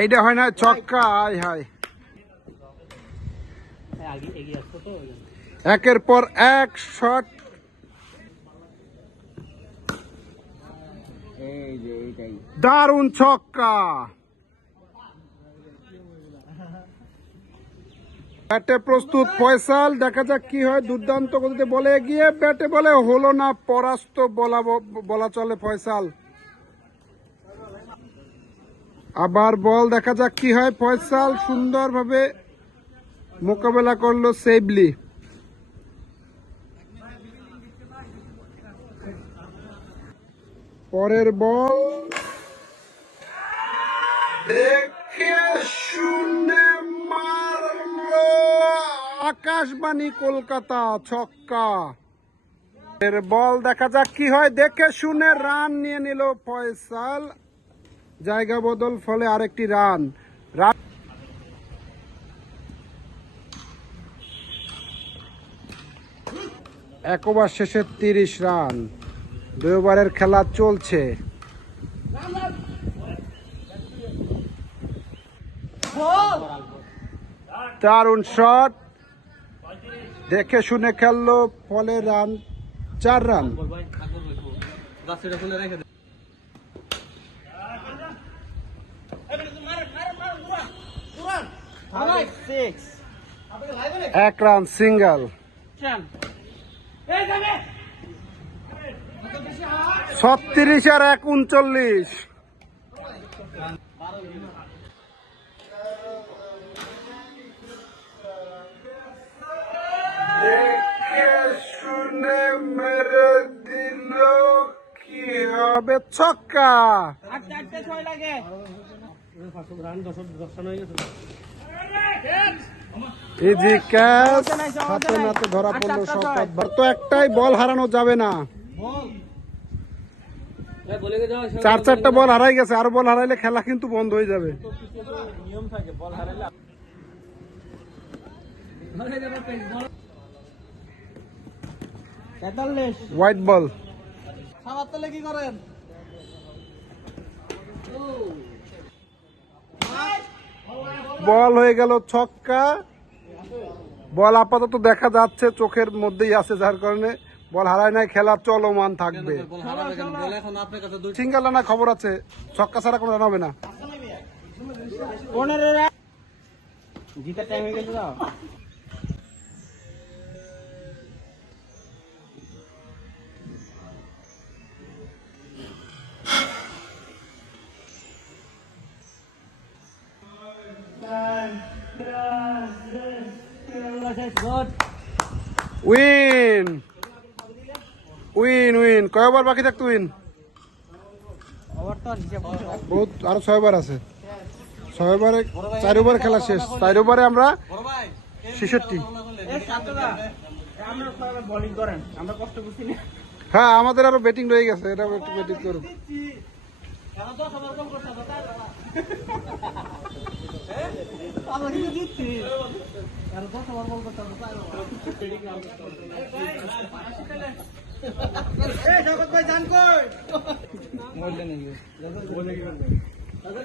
এইটা হয় না ছক্কা। আয় হায়, একের পর এক শট। দারুণ ছক্কা। ব্যাটে প্রস্তুত ফয়সাল, দেখা যাক কি হয়। দুর্দান্ত গতিতে বলে এগিয়ে, ব্যাটে বলে হলো না, পরাস্ত বলা চলে ফয়সাল। আবার বল, দেখা যাক কি হয়। ফয়সাল সুন্দরভাবে মোকাবেলা করলো সেফলি। পরের বল দেখে শুনে মারলো আকাশবাণী কলকাতা, ছক্কা। এর বল, দেখা যাক কি হয়। দেখে শুনে রান নিয়ে নিল ফয়সাল, জায়গা বদল ফলে আরেকটি রান। এক ওভার শেষে 30 রান। 2 ওভারের খেলা চলছে। দারুণ শট, দেখে শুনে খেললো, ফলে রান 4 রান। এক রান সিঙ্গেল। 36 আর 1 39। শুনে মেরে দিল, কি হবে? ছক্কা। ইজি ক্যাচ, হাতে নাতে ধরা পড়লো শওকত ভাই। তো একটাই বল হারানো যাবে না। 4-4টা বল হারাই গেছে, আরো বল হারাইলে খেলা কিন্তু বন্ধ হয়ে যাবে। White ball. কি করেন? বল হয়ে গেল ছক্কা। বল আপাতত দেখা যাচ্ছে চোখের মধ্যেই আছে, যার কারণে বল হারায় নাই, খেলা চলমান থাকবে। সিঙ্গেল রানা খবর আছে, ছক্কা ছাড়া কোনো রান হবে না। জিতার টাইম হয়ে গেছে। Win win win. কয় ওভার বাকি থাকতো? উইন বহুত, আরো 6 ওভার আছে। 6 ওভারে 4 ওভার খেলা শেষ। 4 ওভারে আমরা 66। হ্যাঁ, আমাদের আরো ব্যাটিং রয়ে গেছে, এটা একটু ব্যাটিং করুন। ভাই